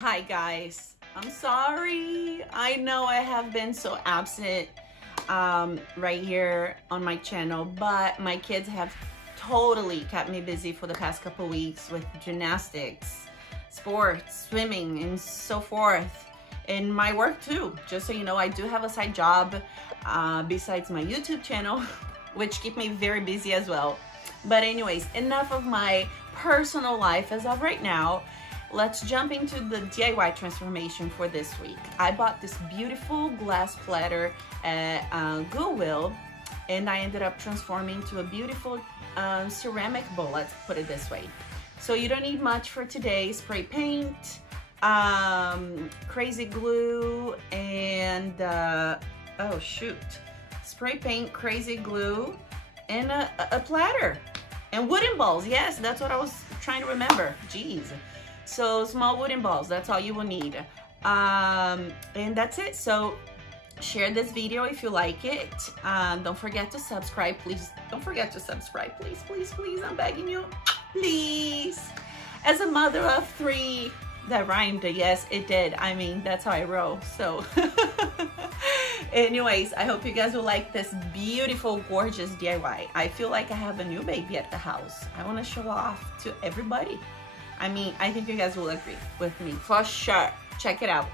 Hi guys, I'm sorry. I know I have been so absent right here on my channel, but my kids have totally kept me busy for the past couple weeks with gymnastics, sports, swimming, and so forth. And my work too. Just so you know, I do have a side job besides my YouTube channel, which keep me very busy as well. But anyways, enough of my personal life as of right now. Let's jump into the DIY transformation for this week. I bought this beautiful glass platter at Goodwill, and I ended up transforming to a beautiful ceramic bowl, let's put it this way. So you don't need much for today. Spray paint, crazy glue, and oh shoot, spray paint, crazy glue, and a platter. And wooden balls, yes, that's what I was trying to remember, jeez. So small wooden balls, that's all you will need. And that's it. So share this video if you like it. Don't forget to subscribe, please. Don't forget to subscribe, please, please, please. I'm begging you, please. As a mother of 3, that rhymed, yes, it did. I mean, that's how I roll, so. Anyways, I hope you guys will like this beautiful, gorgeous DIY. I feel like I have a new baby at the house. I wanna show off to everybody. I mean, I think you guys will agree with me for sure. Check it out.